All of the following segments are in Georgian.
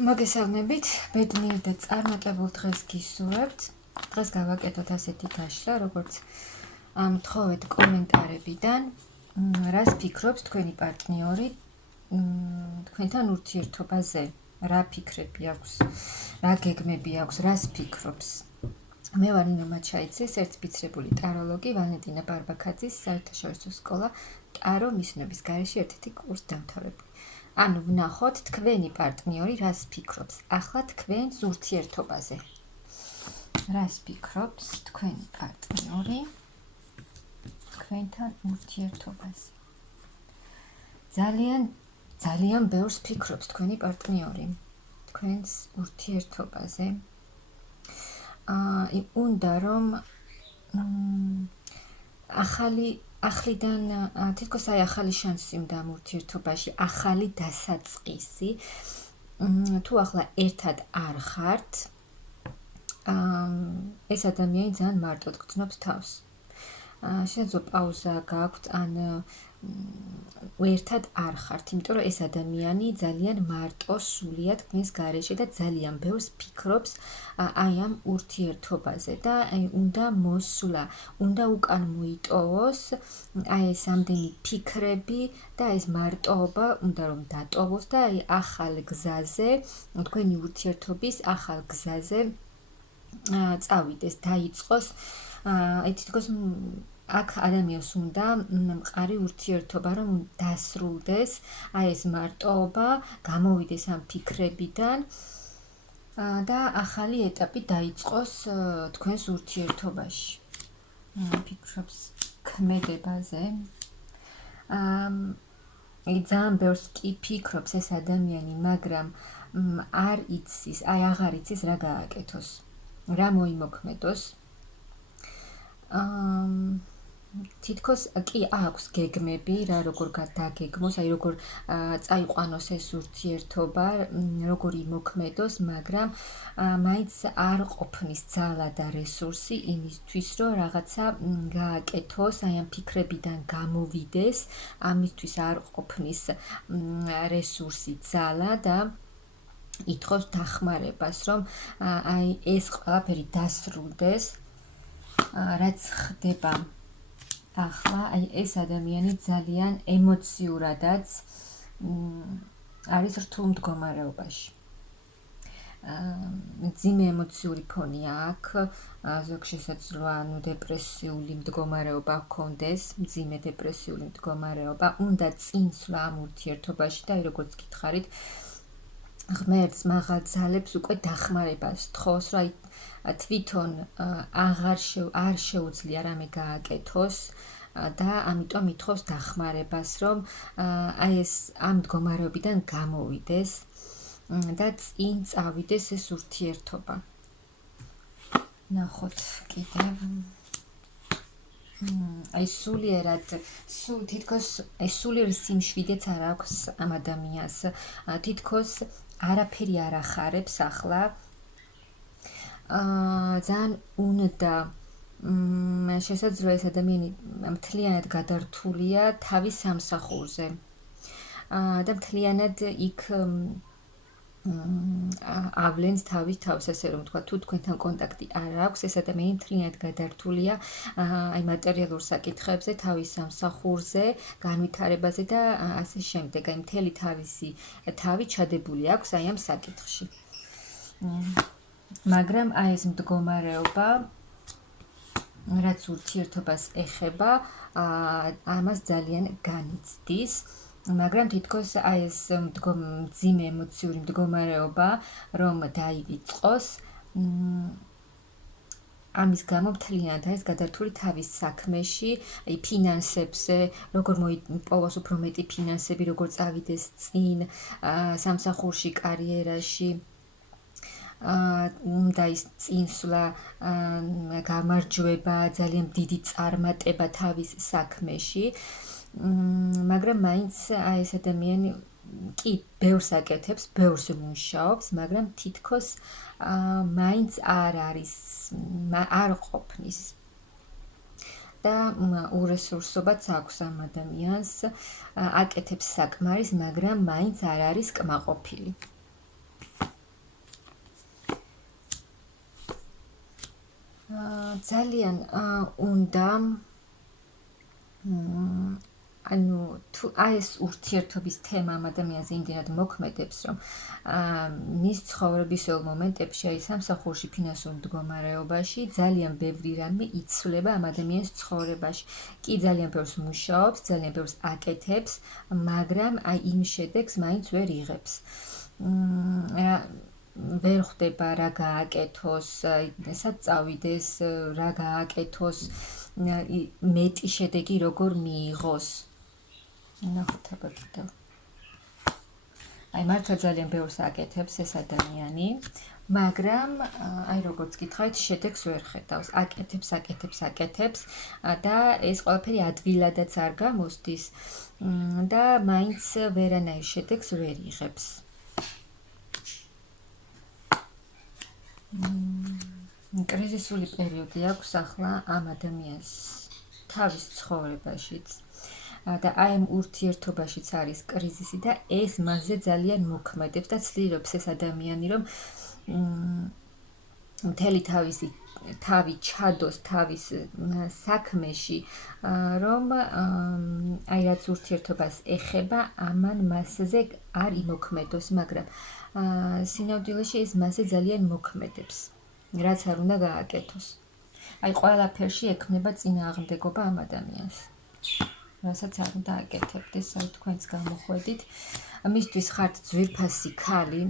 მოგესალმებით, ბედნიერ და წარმატებულ დღეს გისურვებთ. დღეს გავაკეთოთ ასეთი გაშლა, როგორც მთხოვეთ კომენტარებიდან, რას ფიქრობს თქვენი პარტნიორი თქვენთან ურთიერთობაზე, რა ფიქრები აქვს, რა გეგმები აქვს, რას ფიქრობს. მე ვარ ნინო მაჩაიძის, ერთბიცრებული ტაროლოგი, ვალენტინა ბარბაქაძის საერთაშორისო სკოლა ტარო მისნობის გარეშე ერთ-ერთი კურს დამთავრებული. ანუ ვნახოთ თქვენი პარტნიორი რას ფიქრობს ახლა თქვენს ურთიერთობაზე. რას ფიქრობს თქვენი პარტნიორი თქვენთან ურთიერთობაზე. ძალიან ბევრს ფიქრობს თქვენი პარტნიორი თქვენს ურთიერთობაზე. უნდა რომ ახლიდან თითქოს ახალი შანსი უნდა ამ ურთიერთობაში, ახალი დასაწყისი. თუ ახლა ერთად არ ხართ, ეს ადამიანი ძალიან მარტოდ გრძნობს თავს. შეიძლება პაუზა გაქვთ, ან ერთად არ ხართ, იმიტომ რომ ეს ადამიანი ძალიან მარტო სულია თქვენს გარეშე და ძალიან ბევრს ფიქრობს აი ამ ურთიერთობაზე და უნდა მოსვლა, უნდა უკან მოიტოვოს აი ეს ამდენი ფიქრები და ეს მარტოობა უნდა რომ დატოვოს და აი ახალ გზაზე, თქვენი ურთიერთობის ახალ გზაზე წავიდეს, დაიწყოს აი თითქოს აქ ადამიანს უნდა მყარი ურთიერთობა რომ დასრულდეს, აი ეს მარტოობა, გამოვიდეს ამ ფიქრებიდან და ახალი ეტაპი დაიწყოს თქვენს ურთიერთობაში. ფიქრობს ქმედებაზე. ძალიან ბევრს კი ფიქრობს ეს ადამიანი, მაგრამ არ იცის, აი აღარ იცის რა გააკეთოს, რა მოიმოქმედოს. თითქოს კი აქვს გეგმები, რა როგორ გადაგეგმოს, აი როგორ წაიყვანოს ეს ურთიერთობა, როგორ იმოქმედოს, მაგრამ მაინც არ ყოფნის ძალა და რესურსი იმისთვის, რომ რაღაცა გააკეთოს, აი ამ ფიქრებიდან გამოვიდეს, ამისთვის არ ყოფნის რესურსი, ძალა და ითხოვს დახმარებას, რომ აი ეს ყველაფერი დასრულდეს, რაც ხდება. ახლა აი ეს ადამიანი ძალიან ემოციურადაც არის რთულ მდგომარეობაში. მძიმე ემოციური ფონი აქვს, ზოგ შესაძლოა დეპრესიული მდგომარეობა ჰქონდეს, მძიმე დეპრესიული მდგომარეობა, უნდა წინსვლა ამ ურთიერთობაში და როგორც გითხარით, ღმერთს მაღალ ძალებს უკვე დახმარებას თხოვს, რომ აი თვითონ არ შეუძლია რამე გააკეთოს და ამიტომ ითხოვს დახმარებას, რომ აი ეს ამ მდგომარეობიდან გამოვიდეს და წინ წავიდეს ეს ურთიერთობა. ნახოთ კიდევ. აი სულიერად, თითქოს სულიერ სიმშვიდეც არ აქვს ამ ადამიანს, თითქოს არაფერი არ ახარებს ახლა. ძალიან უნდა შესაძლოა ეს ადამიანი მთლიანად გადართულია თავის სამსახურზე და მთლიანად იქ ავლენს თავის თავს, ასე რომ თქვა, თუ თქვენთან კონტაქტი არ აქვს, ეს ადამიანი მთლიანად გადართულია აი მატერიალურ საკითხებზე, თავის სამსახურზე, განვითარებაზე და ასე შემდეგ. აი მთელი თავისი თავი ჩადებული აქვს აი ამ საკითხში. მაგრამ აი ეს მდგომარეობა, რაც ურთიერთობას ეხება, ამას ძალიან განიცდის, მაგრამ თითქოს აი ეს მძიმე ემოციური მდგომარეობა რომ დაივიწყოს, ამის გამო მთლიანად არის გადართული თავის საქმეში, აი ფინანსებზე, როგორ მოიპოვოს უფრო მეტი ფინანსები, როგორ წავიდეს წინ სამსახურში, კარიერაში. უნდა ის წინსვლა, გამარჯვება, ძალიან დიდი წარმატება თავის საქმეში, მაგრამ მაინც აი ეს ადამიანი კი ბევრს აკეთებს, ბევრს მუშაობს, მაგრამ თითქოს მაინც არ ყოფნის და ურესურსობაც აქვს ამ ადამიანს, აკეთებს საკმარის, მაგრამ მაინც არ არის კმაყოფილი. ძალიან უნდა ანუ თუ ეს ურთიერთობის თემა ამ ადამიანზე იმდენად მოქმედებს, რომ მის ცხოვრებისეულ მომენტებში, აი სამსახურში, ფინანსურ მდგომარეობაში ძალიან ბევრი რამე იცვლება ამ ადამიანის ცხოვრებაში. კი ძალიან ბევრს მუშაობს, ძალიან ბევრს აკეთებს, მაგრამ აი იმ შედეგს მაინც ვერ იღებს. ვერ ხვდება რა გააკეთოს, სად წავიდეს, რა გააკეთოს, მეტი შედეგი როგორ მიიღოს. ნახოთ აბა კიდევ. აი მართლა ძალიან ბევრს აკეთებს ეს ადამიანი, მაგრამ აი როგორც გითხარით, შედეგს ვერ ხედავს. აკეთებს და ეს ყველაფერი ადვილადაც არ გამოსდის და მაინც ვერანაირ შედეგს ვერ იღებს. კრიზისული პერიოდი აქვს ახლა ამ ადამიანს თავის ცხოვრებაშიც და აი ამ ურთიერთობაშიც არის კრიზისი და ეს მასზე ძალიან მოქმედებს და ცდილობს ეს ადამიანი, რომ მთელი თავი ჩადოს თავის საქმეში, რომ აი რაც ურთიერთობას ეხება, ამან მასზე არ იმოქმედოს, მაგრამ სინამდვილეში ეს მასზე ძალიან მოქმედებს, რაც არ უნდა გააკეთოს. აი ყველაფერში ექმნება წინააღმდეგობა ამ ადამიანს. რასაც არ უნდა აკეთებდეს, აი თქვენც გამოხვედით. მისთვის ხართ ძვირფასი ქალი,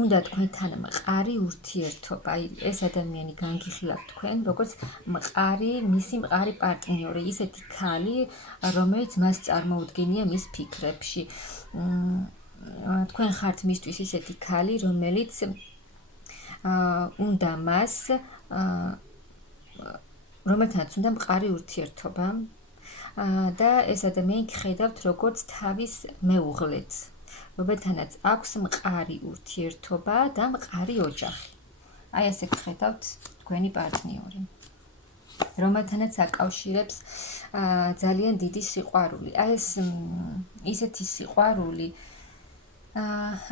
უნდა თქვენთან მყარი ურთიერთობა. აი ეს ადამიანი განგიხილავთ თქვენ, როგორც მისი მყარი პარტნიორი, ისეთი ქალი, რომელიც მას წარმოუდგენია მის ფიქრებში. თქვენ ხართ მისთვის ისეთი ქალი, რომელიც უნდა მას რომელთანაც უნდა მყარი ურთიერთობა და ეს ადამიანი გხედავთ როგორც თავის მეუღლეთ, რომელთანაც აქვს მყარი ურთიერთობა და მყარი ოჯახი. აი ესე გხედავთ თქვენი პარტნიორი, რომელთანაც აკავშირებს ძალიან დიდი სიყვარული. აი ეს ისეთი სიყვარული,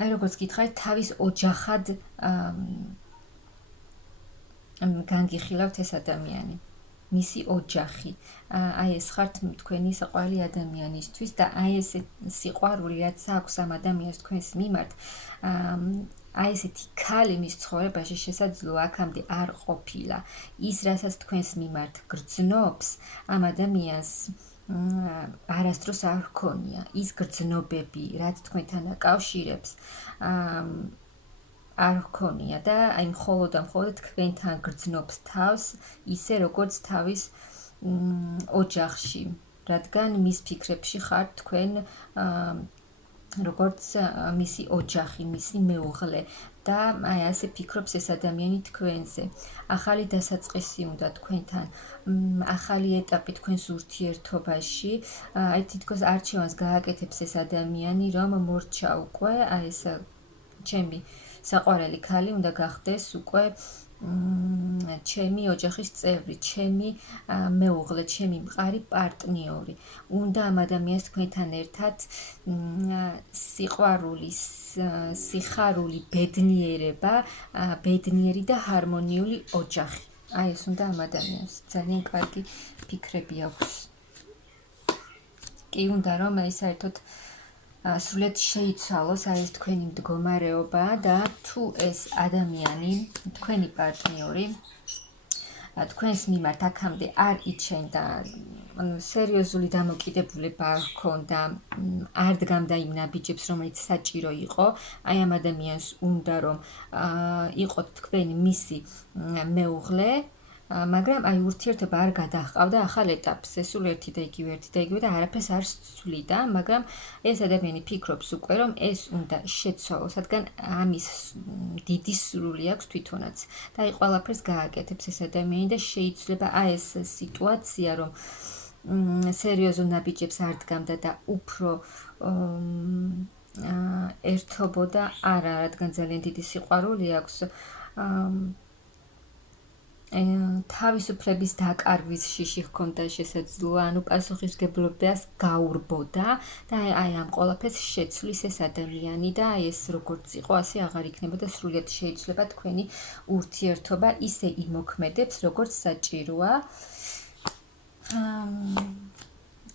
აი როგორც გითხარით, თავის ოჯახად განგიხილავთ ეს ადამიანი, მისი ოჯახი. აი ეს ხართ თქვენი საყვარელი ადამიანისთვის და აი ეს სიყვარული, რაც აქვს ამ ადამიანს თქვენს მიმართ, აი ესეთი ქალი მის ცხოვრებაში შესაძლოა აქამდე არ ყოფილა. ის, რასაც თქვენს მიმართ გრძნობს, ამ ადამიანს არასდროს არ ჰქონია. ის გრძნობები, რაც თქვენთან აკავშირებს, არ ჰქონია და აი მხოლოდ თქვენთან გრძნობს თავს, ისე როგორც თავის ოჯახში, რადგან მის ფიქრებში ხართ თქვენ როგორც მისი ოჯახი, მისი მეუღლე და აი ასე ფიქრობს ეს ადამიანი თქვენზე. ახალი დასაწყისი უნდა თქვენთან, ახალი ეტაპი თქვენს ურთიერთობაში, აი თითქოს არჩევანს გააკეთებს ეს ადამიანი, რომ მორჩა უკვე, აი ეს ჩემი საყვარელი ქალი უნდა გახდეს უკვე ჩემი ოჯახის წევრი, ჩემი მეუღლე, ჩემი მყარი პარტნიორი. უნდა ამ ადამიანს თქვენთან ერთად სიყვარული, სიხარული, ბედნიერება, ბედნიერი და ჰარმონიული ოჯახი. აი ეს უნდა ამ ადამიანს. ძალიან კარგი ფიქრები აქვს. კი უნდა რომ საერთოდ სრულად შეიცვალოს აი ეს თქვენი მდგომარეობა და თუ ეს ადამიანი, თქვენი პარტნიორი, თქვენს მიმართ აქამდე არ იჩენდა, სერიოზული დამოკიდებულება არ ჰქონდა, არ დგამდა იმ ნაბიჯებს, რომელიც საჭირო იყო, აი ამ ადამიანს უნდა რომ იყოთ თქვენი მისი მეუღლე, მაგრამ აი ურთიერთობა არ გადაჰყავდა ახალ ეტაპზე, სულ ერთი და იგივე და არაფერს არ ცვლიდა, მაგრამ ეს ადამიანი ფიქრობს უკვე, რომ ეს უნდა შეცვალოს, რადგან ამის დიდი სრული აქვს თვითონაც და აი ყველაფერს გააკეთებს ეს ადამიანი და შეიძლება აი ეს სიტუაცია, რომ სერიოზულ ნაბიჯებს არ დგამდა და უფრო ერთობოდა არა, რადგან ძალიან დიდი სიყვარული აქვს, თავისუფლების დაკარგვის შიში ჰქონდა შესაძლოა, ანუ პასუხისმგებლობას გაურბოდა და აი ამ ყველაფერს შეცვლის ეს ადამიანი და აი ეს როგორც იყო, ასე აღარ იქნება და სრულად შეიცვლება თქვენი ურთიერთობა, ისე იმოქმედებს, როგორც საჭიროა.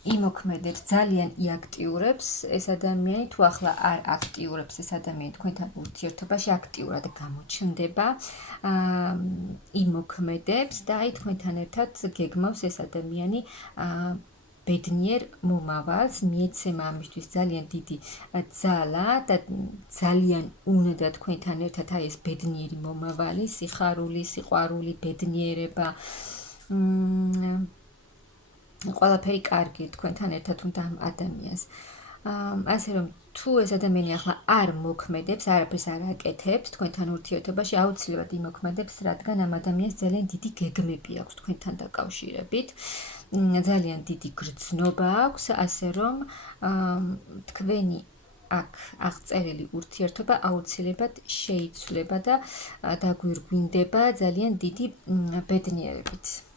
იმოქმედებს, ძალიან იაქტიურებს ეს ადამიანი, თუ ახლა არ აქტიურებს ეს ადამიანი თქვენთან ურთიერთობაში, აქტიურად გამოჩნდება, იმოქმედებს და აი თქვენთან ერთად გეგმავს ეს ადამიანი ბედნიერ მომავალს, მიეცემა ამისთვის ძალიან დიდი ძალა და ძალიან უნდა თქვენთან ერთად აი ეს ბედნიერი მომავალი, სიხარული, სიყვარული, ბედნიერება, ყველაფერი კარგი თქვენთან ერთად უნდა ამ ადამიანს. ასე რომ თუ ეს ადამიანი ახლა არ მოქმედებს, არაფერს არ აკეთებს თქვენთან ურთიერთობაში, აუცილებლად იმოქმედებს, რადგან ამ ადამიანს ძალიან დიდი გეგმები აქვს თქვენთან დაკავშირებით. ძალიან დიდი გრძნობა აქვს, ასე რომ თქვენი აქ აღწერილი ურთიერთობა აუცილებლად შეიცვლება და დაგვირგვინდება ძალიან დიდი ბედნიერებით.